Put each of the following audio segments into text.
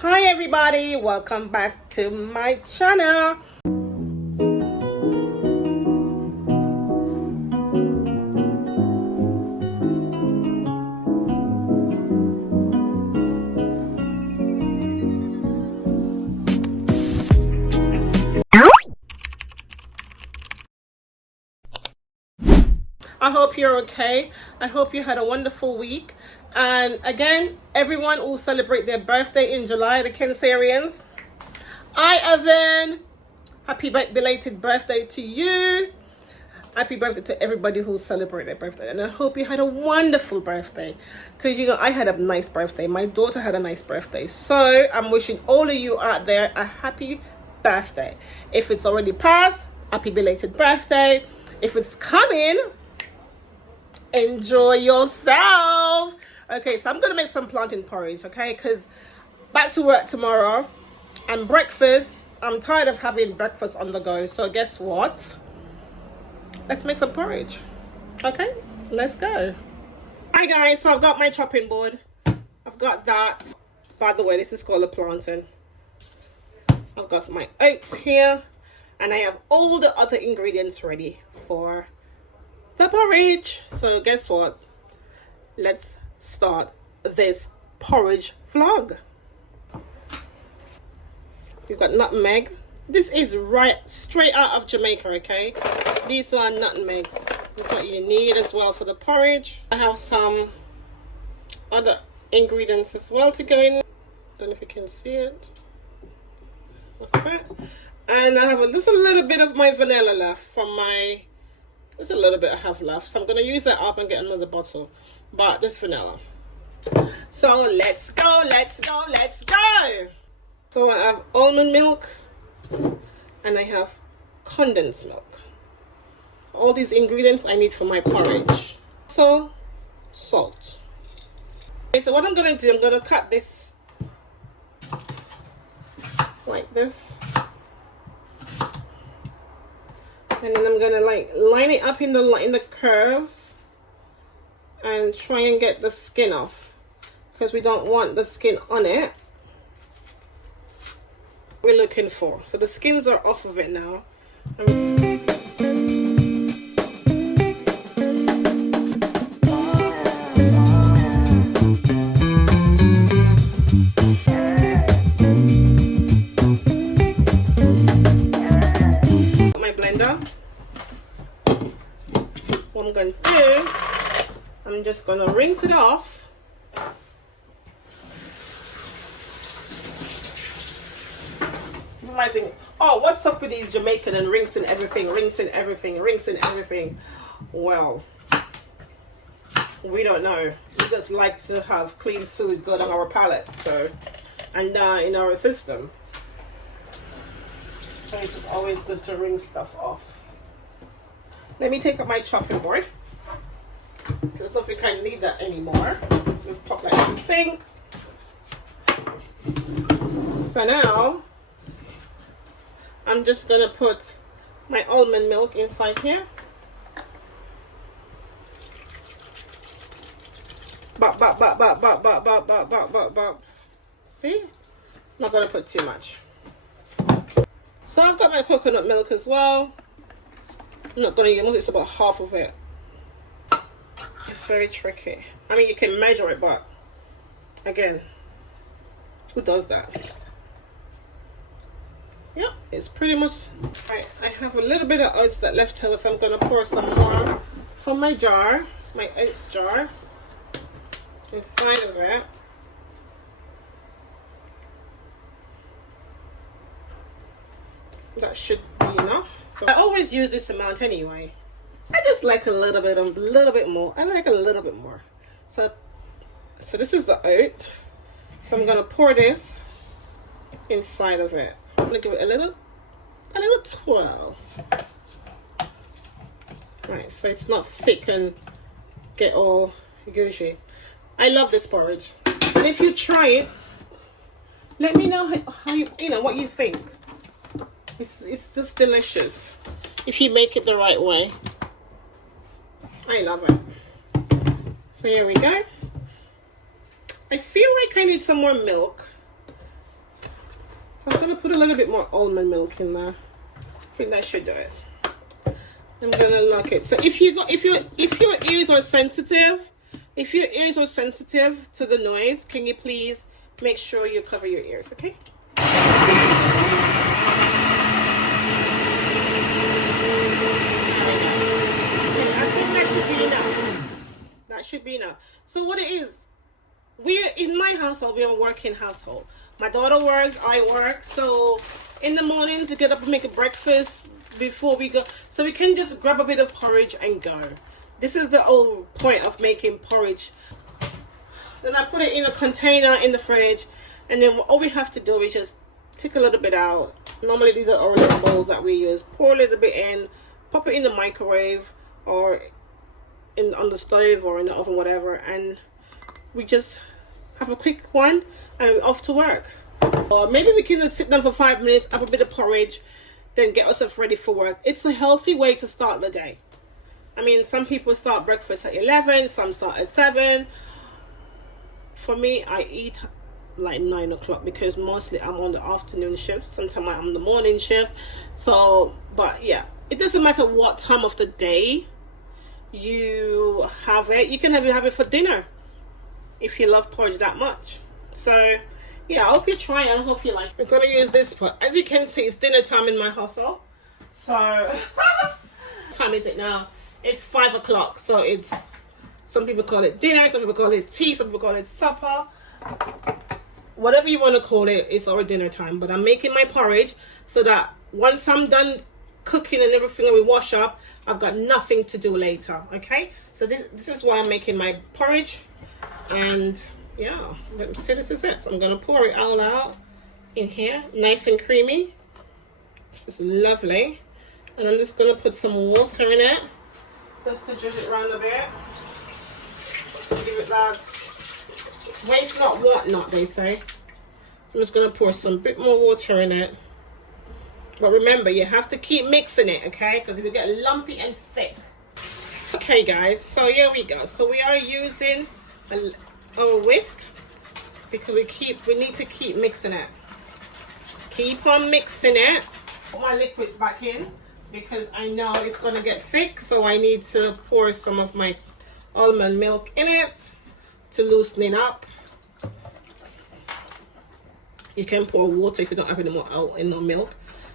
Hi everybody, welcome back to my channel. I hope you're okay. I hope you had a wonderful week. And again, everyone will celebrate their birthday in July, the Cancerians. Evan, happy belated birthday to you. Happy birthday to everybody who celebrated their birthday. And I hope you had a wonderful birthday. Because, I had a nice birthday. My daughter had a nice birthday. So, I'm wishing all of you out there a happy birthday. If it's already passed, happy belated birthday. If it's coming, enjoy yourself. Okay, so I'm gonna make some plantain porridge, okay, because back to work tomorrow and breakfast. I'm tired of having breakfast on the go, so guess what, let's make some porridge. Okay, let's go. Hi guys, so I've got my chopping board. I've got that. By the way, this is called a plantain. I've got my oats here, and I have all the other ingredients ready for the porridge. So guess what, let's start this porridge vlog. We've got nutmeg. This is straight out of Jamaica, okay? These are nutmegs. This is what you need as well for the porridge. I have some other ingredients as well to go in. Don't know if you can see it. What's that? And I have just a little bit of my vanilla left from my, there's a little bit I have left, so I'm going to use that up and get another bottle, but this vanilla. So let's go. So I have almond milk and I have condensed milk. All these ingredients I need for my porridge. So salt. Okay, so what I'm going to do, I'm going to cut this like this. And then I'm gonna line it up in the curves and try and get the skin off, because we don't want the skin on it. We're looking for. So the skins are off of it now. What I'm going to do, I'm just going to rinse it off. You might think, oh, what's up with these Jamaican and rinsing everything. Well, we don't know. We just like to have clean food good on our palate, so, and in our system. So it's just always good to rinse stuff off. Let me take up my chopping board, because I don't think I need that anymore. Just pop that in the sink. So now, I'm just going to put my almond milk inside here. Bop. See? I'm not going to put too much. So I've got my coconut milk as well. I'm not going to use, it's about half of it. It's very tricky. I mean, you can measure it, but again, who does that? Yeah, it's pretty much right. I have a little bit of oats that left over, so I'm going to pour some more from my jar, my oats jar, inside of it. That should be enough. I always use this amount anyway. I just like a little bit more. I like a little bit more. So this is the oat. So I'm gonna pour this inside of it. I'm gonna give it a little twirl. Right, so it's not thick and get all gushy. I love this porridge. And if you try it, let me know how you know what you think. It's just delicious if you make it the right way. I love it. So here we go. I feel like I need some more milk. I'm gonna put a little bit more almond milk in there. I think that should do it. I'm gonna lock it. So if your ears are sensitive, to the noise, can you please make sure you cover your ears, okay? That should be enough. So what it is, in my household, we are a working household. My daughter works, I work. So in the mornings, we get up and make a breakfast before we go. So we can just grab a bit of porridge and go. This is the whole point of making porridge. Then I put it in a container in the fridge. And then all we have to do is just take a little bit out. Normally these are already bowls that we use. Pour a little bit in, pop it in the microwave or on the stove or in the oven, whatever, and we just have a quick one and off to work. Or maybe we can just sit down for 5 minutes, have a bit of porridge, then get ourselves ready for work. It's a healthy way to start the day. I mean, some people start breakfast at 11, some start at 7. For me, I eat like 9 o'clock because mostly I'm on the afternoon shift. Sometimes I'm on the morning shift. So, but yeah, it doesn't matter what time of the day you have it. You can have it for dinner if you love porridge that much. So yeah, I hope you try it. I hope you like it. I'm gonna use this pot. As you can see, it's dinner time in my household. So what time is it now? It's 5 o'clock. So it's, some people call it dinner, some people call it tea, some people call it supper. Whatever you want to call it, it's already dinner time. But I'm making my porridge so that once I'm done cooking and everything and we wash up, I've got nothing to do later. Okay, so this is why I'm making my porridge. And yeah, let me see, this is it. So I'm gonna pour it all out in here, nice and creamy. It's just lovely. And I'm just gonna put some water in it just to judge it around a bit. Give it that waste not, want not, they say. So I'm just gonna pour some bit more water in it. But remember, you have to keep mixing it, okay? Because it will get lumpy and thick. Okay, guys, so here we go. So we are using our whisk because we need to keep mixing it. Keep on mixing it. Put my liquids back in because I know it's gonna get thick. So I need to pour some of my almond milk in it to loosen it up. You can pour water if you don't have any more milk.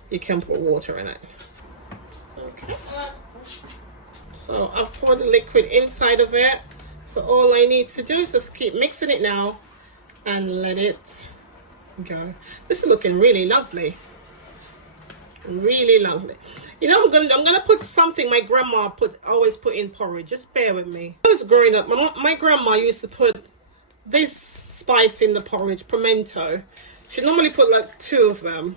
You can put water in it. Okay. So I've poured the liquid inside of it. So all I need to do is just keep mixing it now and let it go. This is looking really lovely. Really lovely. You know, I'm gonna put something my grandma always put in porridge. Just bear with me. When I was growing up, my grandma used to put this spice in the porridge, pimento. She normally put like 2 of them.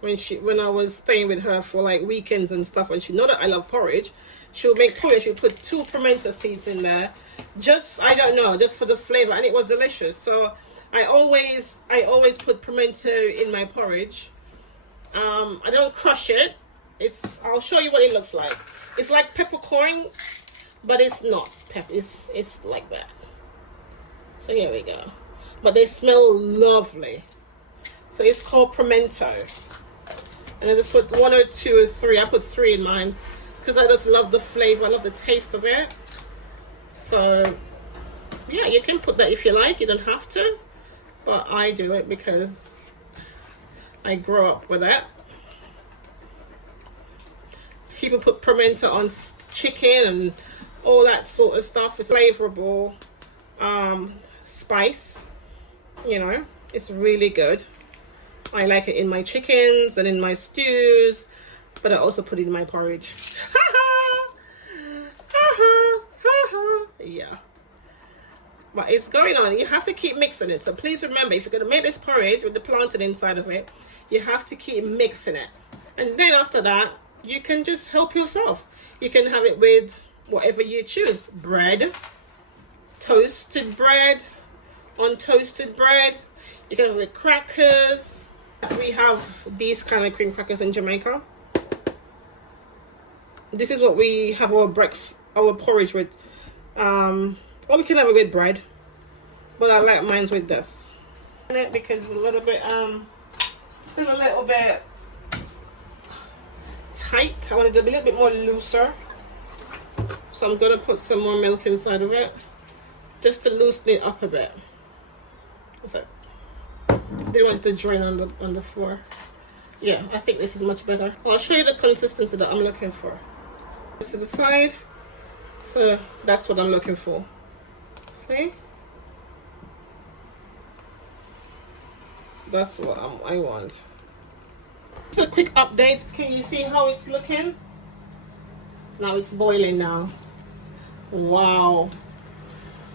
When I was staying with her for like weekends and stuff, and she know that I love porridge, she'll make porridge. She'll put 2 pimento seeds in there, just, I don't know, just for the flavor, and it was delicious. So I always put pimento in my porridge. I don't crush it. I'll show you what it looks like. It's like peppercorn, but it's not pepper. It's like that. So here we go. But they smell lovely. So it's called pimento. And I just put 1 or 2 or 3. I put 3 in mine because I just love the flavor. I love the taste of it. So yeah, you can put that if you like. You don't have to, but I do it because I grew up with it. People put pimento on chicken and all that sort of stuff. It's flavorful spice. You know, it's really good. I like it in my chickens and in my stews, but I also put it in my porridge. Yeah. But it's going on. You have to keep mixing it. So please remember, if you're going to make this porridge with the plantain inside of it, you have to keep mixing it. And then after that, you can just help yourself. You can have it with whatever you choose. Bread, toasted bread, untoasted bread. You can have it with crackers. We have these kind of cream crackers in Jamaica. This is what we have our porridge with. Or we can have it with bread, but I like mine with this because it's a little bit still a little bit tight. I want it to be a little bit more looser. So I'm going to put some more milk inside of it, just to loosen it up a bit. What's that? They want it to drain on the floor. Yeah, I think this is much better. I'll show you the consistency that I'm looking for. To the side. So that's what I'm looking for. See? That's what I want. Just a quick update. Can you see how it's looking? Now it's boiling now. Wow.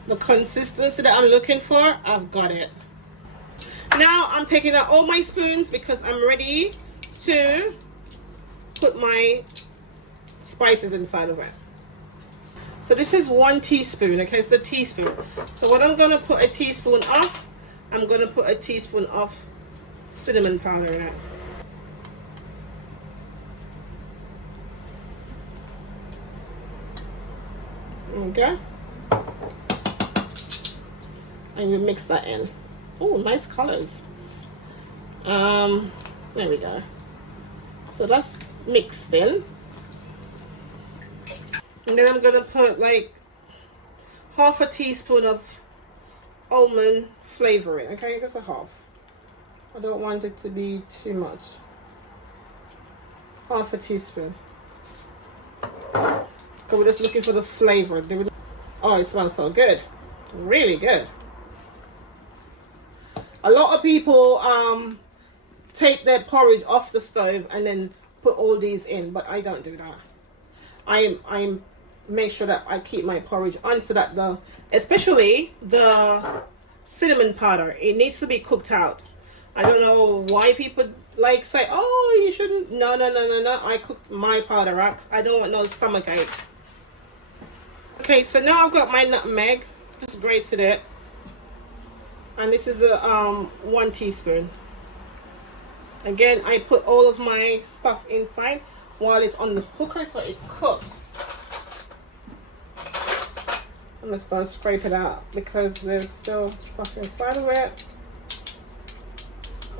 The consistency that I'm looking for, I've got it. Now I'm taking out all my spoons because I'm ready to put my spices inside of it. So this is 1 teaspoon, okay, it's a teaspoon. So what I'm gonna put a teaspoon of, I'm gonna put a teaspoon of cinnamon powder in it. Okay. And you mix that in. Oh, nice colors. There we go. So that's mixed in. And then I'm gonna put like half a teaspoon of almond flavoring. Okay, just a half. I don't want it to be too much. Half a teaspoon. So we're just looking for the flavor. Oh, it smells so good. Really good. A lot of people take their porridge off the stove and then put all these in, but I don't do that. I make sure that I keep my porridge on, so that especially the cinnamon powder, it needs to be cooked out. I don't know why people like say, oh, you shouldn't. No. I cooked my powder out. I don't want no stomach ache. Okay, so now I've got my nutmeg. Just grated it. And this is a 1 teaspoon. Again, I put all of my stuff inside while it's on the cooker so it cooks. I'm just going to scrape it out because there's still stuff inside of it.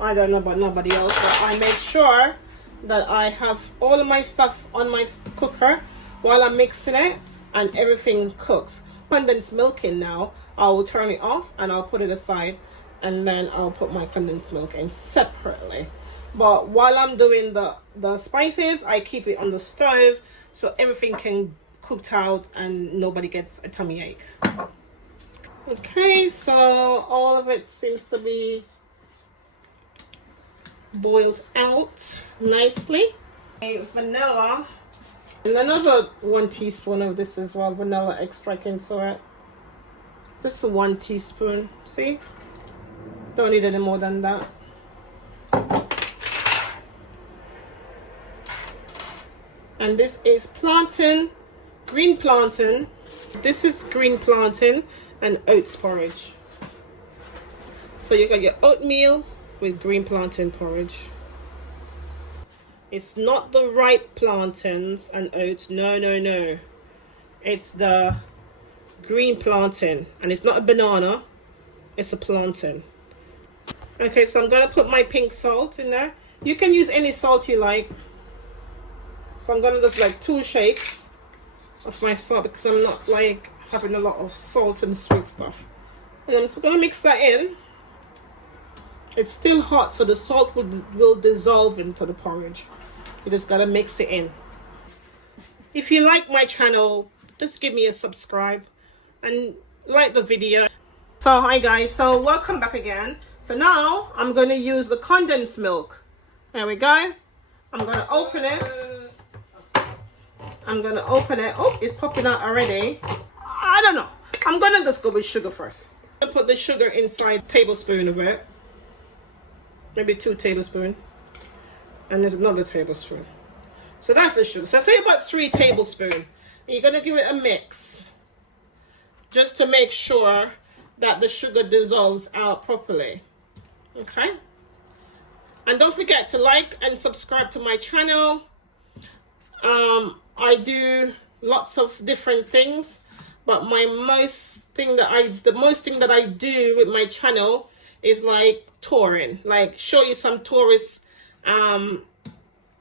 I don't know about nobody else, but I make sure that I have all of my stuff on my cooker while I'm mixing it and everything cooks. Condensed milk in now, I will turn it off and I'll put it aside, and then I'll put my condensed milk in separately. But while I'm doing the spices, I keep it on the stove so everything can cooked out and nobody gets a tummy ache. Okay, so all of it seems to be boiled out nicely. Vanilla, and another 1 teaspoon of this as well, vanilla extract into it. This is 1 teaspoon. See, don't need any more than that. And this is plantain, green plantain. This is green plantain and oats porridge. So you got your oatmeal with green plantain porridge. It's not the ripe plantains and oats. No. It's the green plantain, and it's not a banana. It's a plantain. Okay, so I'm gonna put my pink salt in there. You can use any salt you like. So I'm gonna just like 2 shakes of my salt because I'm not like having a lot of salt and sweet stuff. And I'm just gonna mix that in. It's still hot, so the salt will dissolve into the porridge. You just gotta mix it in. If you like my channel, just give me a subscribe and like the video. So hi guys, so welcome back again. So now I'm gonna use the condensed milk. There we go. I'm gonna open it. Oh, it's popping out already. I don't know. I'm gonna just go with sugar first. I'm gonna put the sugar inside a tablespoon of it. Maybe 2 tablespoons. And there's another tablespoon. So that's the sugar. So say about 3 tablespoons. You're gonna give it a mix. Just to make sure that the sugar dissolves out properly. Okay? And don't forget to like and subscribe to my channel. I do lots of different things, but the most thing that I do with my channel is like touring, like show you some tourist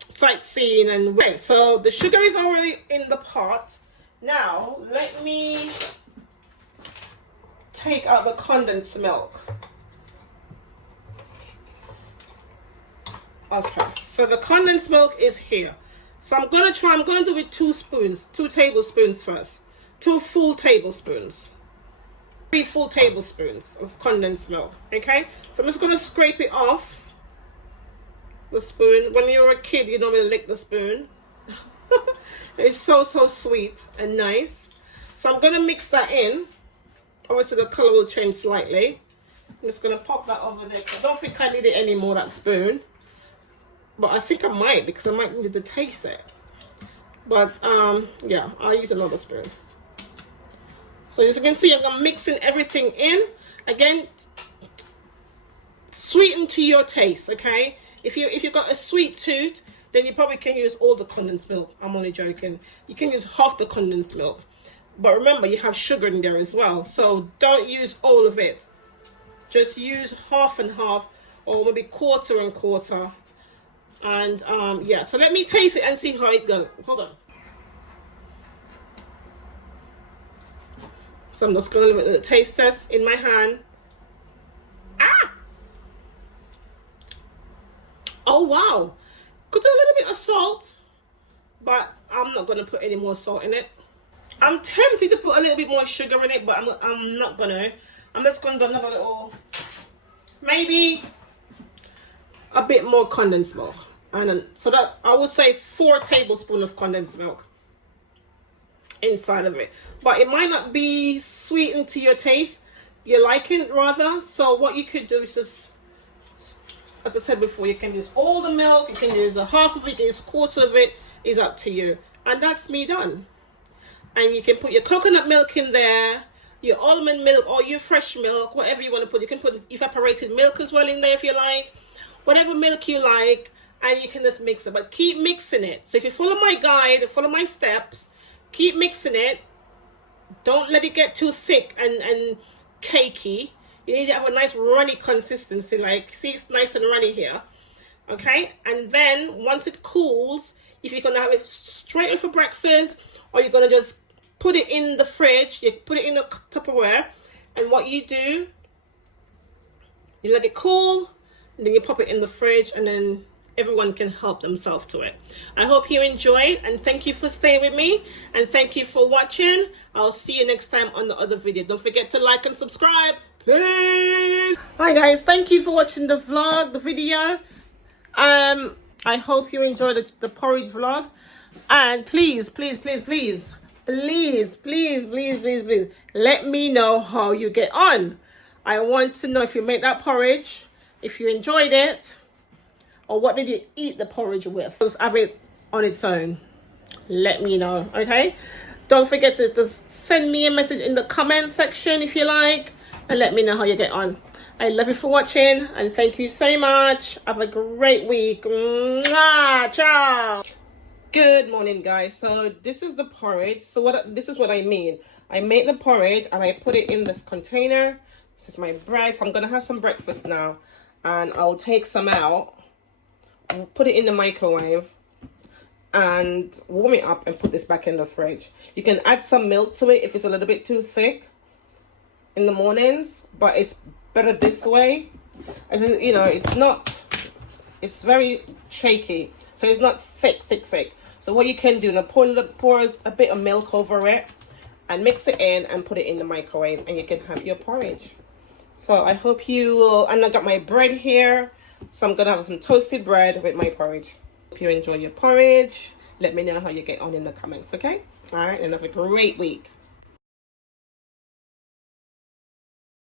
sightseeing and way. So the sugar is already in the pot. Now let me take out the condensed milk. Okay, so the condensed milk is here. So I'm gonna do it 2 spoons, 2 tablespoons first. 2 full tablespoons. 3 full tablespoons of condensed milk. Okay? So I'm just gonna scrape it off the spoon. When you're a kid, you normally lick the spoon. It's so sweet and nice. So I'm gonna mix that in. Obviously the color will change slightly. I'm just gonna pop that over there. I don't think I need it anymore, that spoon. But I think I might, because I might need to taste it. But yeah, I'll use another spoon. So as you can see, I'm mixing everything in. Again, sweeten to your taste, okay? If you've got a sweet tooth, then you probably can use all the condensed milk. I'm only joking. You can use half the condensed milk. But remember, you have sugar in there as well. So don't use all of it. Just use half and half, or maybe quarter and quarter. And yeah, so let me taste it and see how it goes. Hold on. So I'm just going to do a taste test in my hand. Ah! Oh wow! Could do a little bit of salt, but I'm not going to put any more salt in it. I'm tempted to put a little bit more sugar in it, but I'm not going to. I'm just going to do another little, maybe a bit more condensed milk. And so that, I would say 4 tablespoons of condensed milk inside of it. But it might not be sweetened to your taste, your liking rather. So what you could do is just, as I said before, you can use all the milk, you can use a half of it, you can use a quarter of it, is up to you. And that's me done. And you can put your coconut milk in there, your almond milk or your fresh milk, whatever you want to put. You can put evaporated milk as well in there if you like. Whatever milk you like, and you can just mix it. But keep mixing it. So if you follow my guide, follow my steps, keep mixing it. Don't let it get too thick and cakey. You need to have a nice runny consistency. Like, see, it's nice and runny here. Okay? And then once it cools, if you're going to have it straight up for breakfast, or you're going to just put it in the fridge, you put it in the Tupperware, and what you do, you let it cool, and then you pop it in the fridge, and then everyone can help themselves to it. I hope you enjoyed, and thank you for staying with me, and thank you for watching. I'll see you next time on the other video. Don't forget to like and subscribe. Peace. Hi guys, thank you for watching the vlog, the video. I hope you enjoyed the porridge vlog, and please let me know how you get on. I want to know if you made that porridge, if you enjoyed it, or what did you eat the porridge with. Just have it on its own. Let me know, okay? Don't forget to just send me a message in the comment section if you like, and let me know how you get on. I love you for watching, and thank you so much. Have a great week. Mwah, ciao. Good morning, guys. So this is the porridge. So this is what I mean. I make the porridge and I put it in this container. This is my bread. So I'm gonna have some breakfast now, and I'll take some out, put it in the microwave, and warm it up and put this back in the fridge. You can add some milk to it if it's a little bit too thick in the mornings, but it's better this way. As you know, it's very shaky, so it's not thick. So what you can do now, pour a bit of milk over it and mix it in and put it in the microwave, and you can have your porridge. So I hope you will. And I got my bread here, so I'm gonna have some toasted bread with my porridge. Hope you enjoy your porridge. Let me know how you get on in the comments, okay? All right, and have a great week.